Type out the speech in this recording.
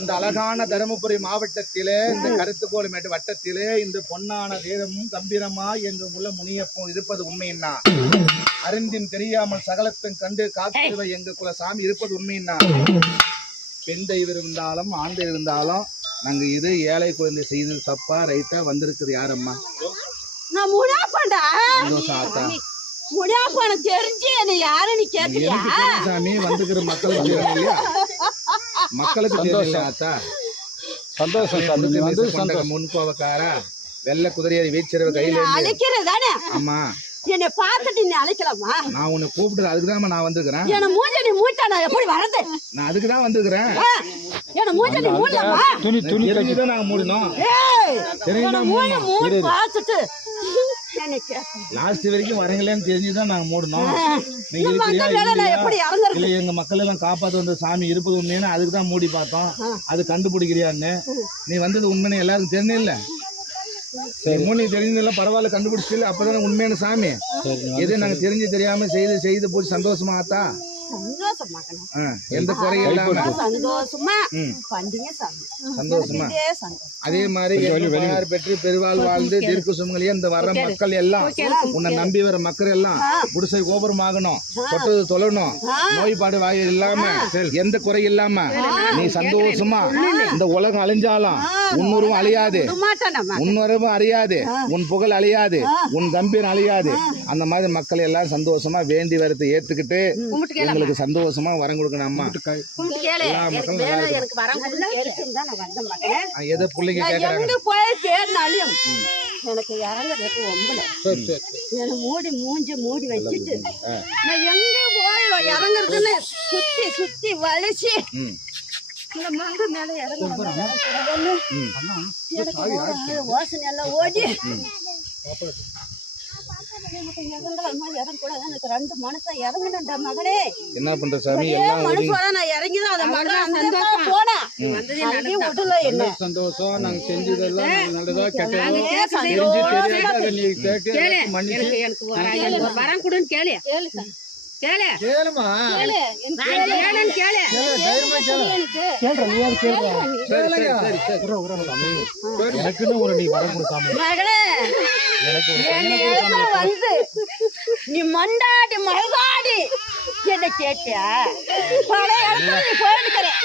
இந்த அழகான தருமபுரி மாவட்டத்திலே இந்த கருத்துக்கோள்மேட்டு வட்டத்திலே இந்த பொன்னான வேதமும் கம்பீரமா எங்கும் உள்ள முனியப்பம் இருப்பது உண்மையின்னா அறிந்தும் தெரியாமல் சகலத்தும் கண்டு காத்திருவ எங்க குல சாமி இருப்பது உண்மையின்னா பெண் தெய்வம் இருந்தாலும் ஆண் தெய்வம் இருந்தாலும் நாங்க இது ஏழை குழந்தை செய்து தப்பா ரைட்டா வந்திருக்குது யாரம்மா சாமி வந்துக்கிற மக்களுக்கு சந்தோஷம் முன்கோவக்காரா வெள்ள குதிரையை வீச்சிருவ கையில ஆமா என்னை பார்த்துட்டு நீ அழைக்கலாமா? நான் உன்னை கூப்பிட்டு அதுக்குதான் நான் வந்திருக்கிறேன். என்ன மூஞ்ச நீ மூட்டா நான் எப்படி வரது? நான் அதுக்குதான் வந்திருக்கிறேன். என்ன மூஞ்ச நீ மூடலாமா? துணி கட்டிதான் நாங்க மூடணும். என்ன மூடி பார்த்துட்டு லாஸ்ட் வரைக்கும் வரங்களேன்னு தெரிஞ்சுதான் நாங்க மூடணும். நீங்க இல்ல எங்க மக்கள் எல்லாம் காப்பாத்து வந்த சாமி இருப்பது உண்மையான அதுக்குதான் மூடி பார்த்தோம். அது கண்டுபிடிக்கிறியான்னு நீ வந்தது உண்மைன்னு எல்லாருக்கும் தெரிஞ்ச இல்ல மூணு தெரிஞ்சதெல்லாம் பரவாயில்ல கண்டுபிடிச்சிட்டு அப்பதானே உண்மையான சாமி. எது நாங்க தெரிஞ்சு தெரியாம செய்து போச்சு சந்தோஷமா ஆத்தா எந்த குறையும் இல்லாம சந்தோஷமா அதே மாதிரி பெற்று பெருவாள் வாழ்ந்து தீர்க்க சுமங்கலியா இந்த வர்ற மக்கள் எல்லாம் உன்னை நம்பி வர மக்கள் எல்லாம் குடிசை கோபுரம் ஆகணும், தொட்டது தொழணும், நோய்பாடு வாய் இல்லாம எந்த குறை இல்லாம நீ சந்தோஷமா இந்த உலகம் அழிஞ்சாலும் உன்னுருவம் அழியாது, உன்னுறவும் அறியாது, உன் புகழ் அழியாது, உன் கம்பீரம் அழியாது. அந்த மாதிரி மக்கள் எல்லாம் சந்தோஷமா வேண்டி வரத்தை ஏத்துக்கிட்டு எங்களுக்கு சந்தோஷமா வரம் கொடுக்கணும். அம்மா எதை பிள்ளைங்க எனக்கு இறங்குறதுக்கு ஒம்பல மூடி வச்சுட்டு நான் எங்க போய் இறங்குறதுன்னு சுத்தி வளைச்சு இந்த மங்க மேல இறங்குறேன். வாசனை எல்லாம் ஓடி என்ன பண்ற சாமி சந்தோஷம் நாங்க செஞ்சதெல்லாம் நல்லதா வரம் கொடுன்னு கேளு கேளுமா வந்து நீ மண்டாடி மறுகாடி என்ன கேட்டியா பழைய இடத்துல நீ போயிருக்கிறேன்.